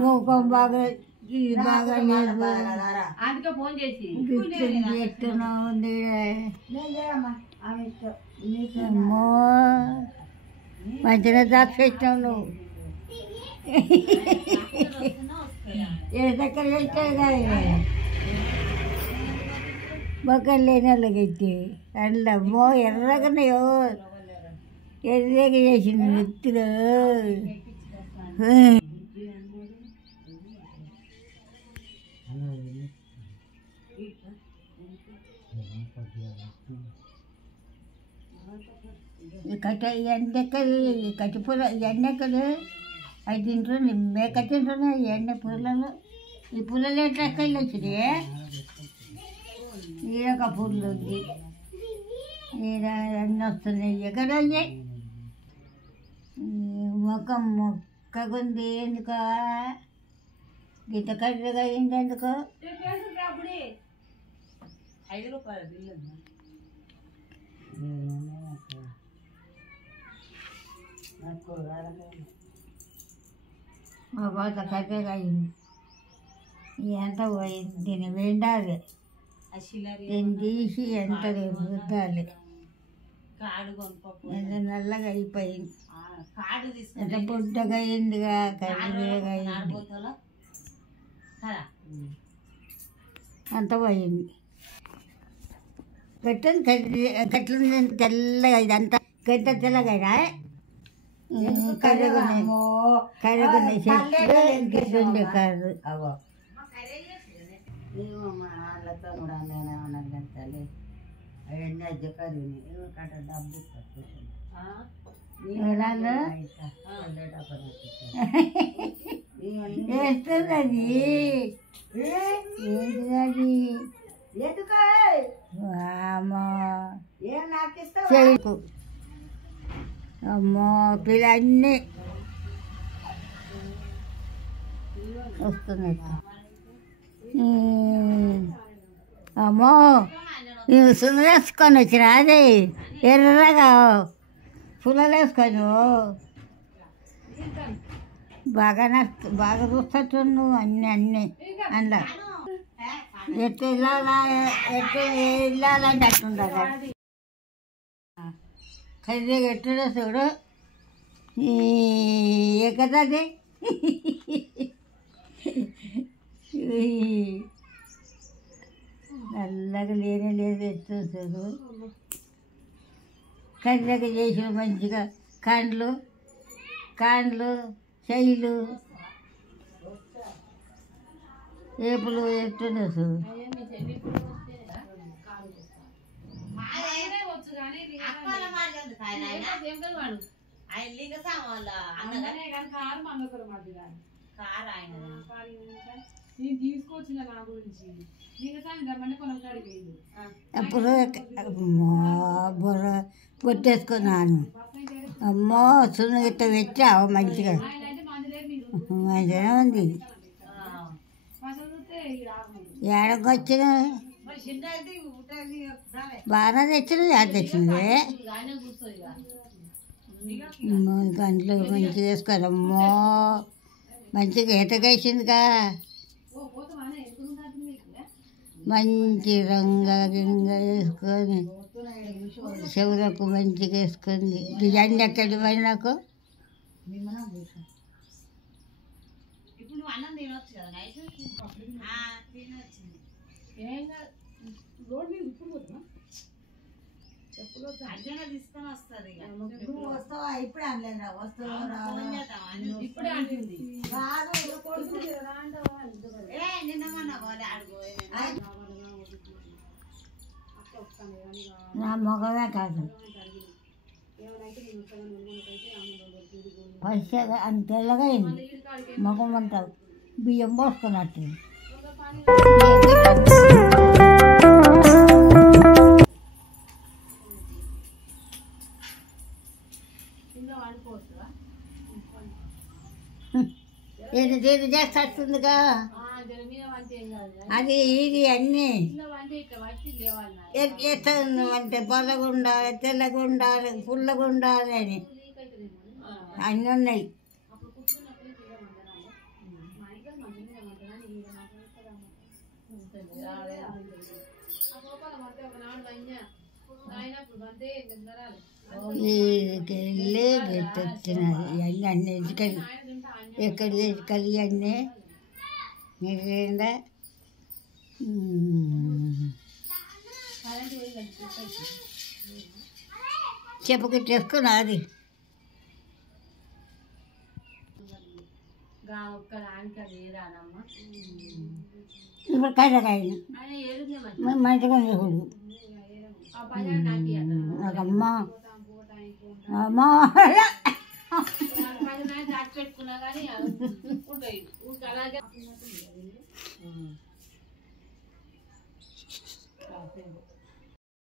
ముఖం బాగా ఇది బాగా లేదు. అందుకే ఫోన్ చేసి ఎట్టున ఉంది. అమ్మో మంచిగా దాచి పెట్టావు నువ్వు. ఏ దగ్గర పెట్టావు కదా మొక్కలు లేని వాళ్ళకి ఎత్తి అల్లమ్మో ఎర్రగన్నాయో ఎర్రగా చేసింది నెత్తిలో. కట్ట ఎండెక్కలు కట్టి పూల ఎండెక్కలు అవి తింటున్నాయి. మేక తింటున్నాయి ఎండ పూలలో. ఈ పూలలో ఎట్లా ఎక్కలు వచ్చినాయి. ఈడొక పూలు ఉంది. ఈడ అన్నీ వస్తున్నాయి. ఎక్కడ ముఖం మొక్కగుంది. ఎందుకో గీత కర్రగా అయింది. ఎందుకో 5 రూపాయల బిల్లు మా బాధ కర్రగా అయింది. ఎంత పోయింది. దీన్ని వెండాలి. దీన్ని తీసి ఎంత రుద్దాలి. ఎంత నల్లగా అయిపోయింది. ఎంత పొడ్డగా అయిందిగా కర్రగా అయింది. అంత పోయింది. గట్లని గట్ల తెల్లగా ఇదంతా గంట తెల్లగా కర్రగున్నాయి. కర్రగున్నాయి చెట్లు గిట్లుండే కర్రు. వాళ్ళతో కూడా నేనేమన్నా గంటలే అవన్నీ అజ్జకరి డబ్బు వేస్తున్నది. ఏంటిది చెయ్యకు. అమ్మో పిల్ల అన్నీ వస్తున్నాయి. అమ్మో నువ్వు సున్నం వేసుకొని వచ్చిన అది ఎర్రగా పుల్లలు వేసుకొని బాగా చూస్తట్టు నువ్వు అన్నీ అందులో ఎట్టు వెళ్ళాలంటే అట్టుండదు. కర్రీ ఎట్టుడో చూడు ఎక్కదది. నల్లగా లేనే లేదు. ఎత్తు చూడు కర్రీగా చేసి మంచిగా కాండ్లు చెయ్యిలు ఏపులు ఎట్టుండే చూడు. అప్పుడు బుర్ర పొట్టేసుకున్నాను. అమ్మో సున్నగిట్ట పెట్టావు మంచిగా మంచిగా ఉంది. ఏడకి వచ్చిన బాగా తెచ్చింది. ఏడ తెచ్చింది గంటలు మంచిగా వేసుకోవాలి. అమ్మో మంచిగా ఎటకేసిందిగా మంచి గింగ వేసుకొని చెవులకు మంచిగా వేసుకుంది. డిజైన్ ఎక్కడి పోయి నాకు తీసుకొని వస్తుంది. ఇప్పుడు అనలేదా వస్తావు ఇప్పుడే అంటుంది. నా మొగమే కాదు పైసగా అంత తెల్లగా అయింది. మొగం అంతా బియ్యం పోసుకున్నట్టు. ఏది చేస్తుందిగా అది ఇది అన్నీ అంటే పొలగా ఉండాలి, తెల్లగా ఉండాలి, పుల్లగా ఉండాలి అని అన్నీ ఉన్నాయి. వెళ్ళి పెట్టొచ్చినది ఇవన్నీ అన్నీ ఎజుకలు ఎక్కడ ఎజుకలు ఇవన్నీ నిజంగా చెప్పుకొచ్చేసుకున్నది ఇప్పుడు కర్రకాయలు మంచిగా చూడు అమ్మా అమ్మా పెట్టుకున్నా కానీ ఉంటాయి అలాగే